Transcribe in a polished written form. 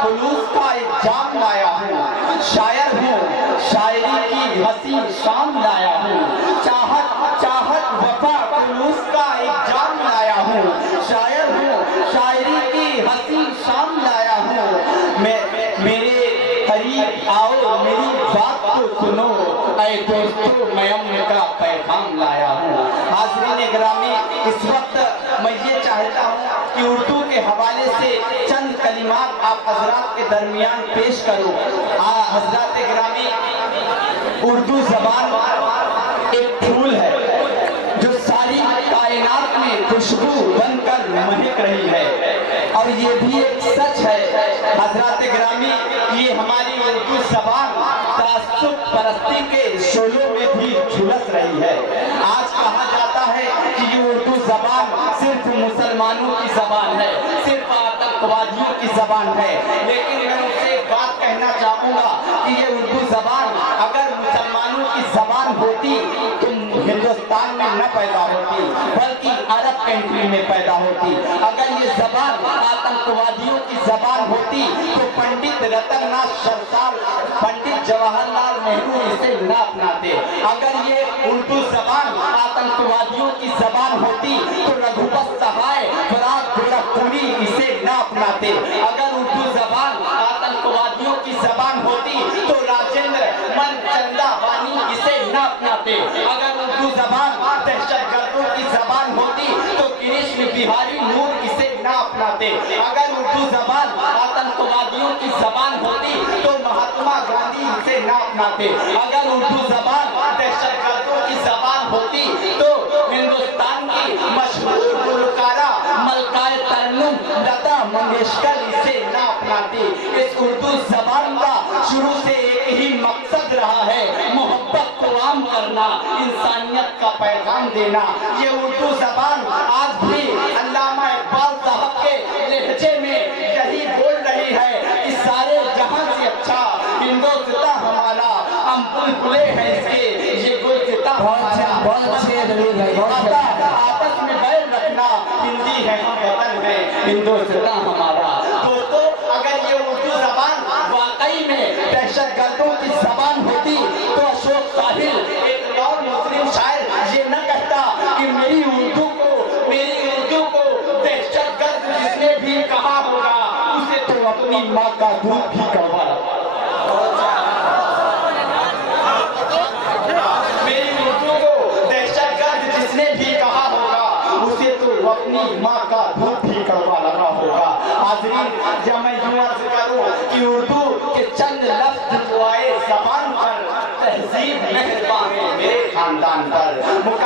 خلوص کا ایک جام لایا ہوں، شاعر ہوں شاعری کی حسین شان لایا ہوں، چاہت وفا خلوص کا ایک جام لایا ہوں، شاعر ہوں شاعری کی حسین شان لایا ہوں، میرے قریب آؤ میری بات کو سنو، اے دوستو میں امن کا پیغام لایا ہوں۔ حاضرین گرامی، اس وقت میں یہ چاہتا ہوں کہ اردو کے حوالے سے چند کلمات آپ حضرات کے درمیان پیش کروں۔ حضرات گرامی، اردو زبان ایک پھول ہے جو ساری کائنات میں خوشبو بن کر مہک رہی ہے، اور یہ بھی ایک سچ ہے حضرات گرامی، یہ ہماری اردو زبان تعصب پرستی کے شعلوں میں بھی جھلس رہی ہے۔ آج کہا جاتا ہے کہ یہ اردو زبان صرف مسلمانوں کی زبان ہے، صرف آتنکوادیوں کی زبان ہے، لیکن میں ان سے ایک بات کہنا چاہوں گا کہ یہ اردو زبان اگر مسلمانوں کی زبان ہوتی تو ہندوستان میں نہ پیدا ہوتی بلکہ عرب کنٹری میں پیدا ہوتی۔ اگر یہ زبان آتنکوادیوں کی زبان ہوتی تو پنڈت رتن ناتھ سرسار، پنڈت جواہر لال نہرو اسے نہ اپناتے۔ اگر یہ اردو زبان آتنکوادیوں کی زبان ہوتی تو رگھوپت سہائے، فراق گورکھپوری اسے نہ اپناتے۔ اگر اردو زبان آتنکوادیوں کی زبان ہوتی تو راجندر من چندا بانی اسے نہ اپناتے۔ اگر اردو زبان دہشت گردوں کی زبان ہوتی تو کرشن بہاری نور اسے نہ اپناتے۔ اگر اردو زبان آتنکوادیوں کی زبان ہوتی تو مہاتما گاندھی اسے نہ اپناتے۔ اگر اردو زبان دہشت گردوں کی زبان ہوتی تو ہندوستان کی مشہور گلوکارہ ملکہ ترنم لتا منگیشکر اسے نہ اپناتی۔ اس اردو زبان کا شروع سے ایک ہی مقصد رہا ہے، محبت کو عام کرنا، انسانیت کا پیغام دینا۔ یہ اردو زبان آج بھی علامہ اقبال صاحب کے لہجے میں یہی بول رہی ہے کہ سارے جہاں سے اچھا ہندوستان ہمارا، ہم بلبلے ہیں اس کے یہ گلستاں ہمارا۔ آپس میں بیر رکھنا، ہندی ہے ہم وطن ہے ہندوستان ہمارا۔ دوستو، اگر یہ اردو زبان واقعی میں دہشت گردوں کی زبان ہوتی تو اشوک ساحل ایک اور مسلم شاعر یہ نہ کہتا کہ میری اردو کو دہشت گرد جس نے بھی کہا ہوگا اسے تو اپنی ماں کا دودھ بھی کڑوا لگا۔ میری اردو کو دہشت گرد جس نے بھی کہا ہوگا اسے تو اپنی ماں کا دودھ بھی کڑوا لگا ہوگا۔ حاضرین، جب میں یوں عرض کروں کہ اردو کے چند لفظ جو آئے زبان پر، تہذیب مہربان ہے میرے خاندان پر۔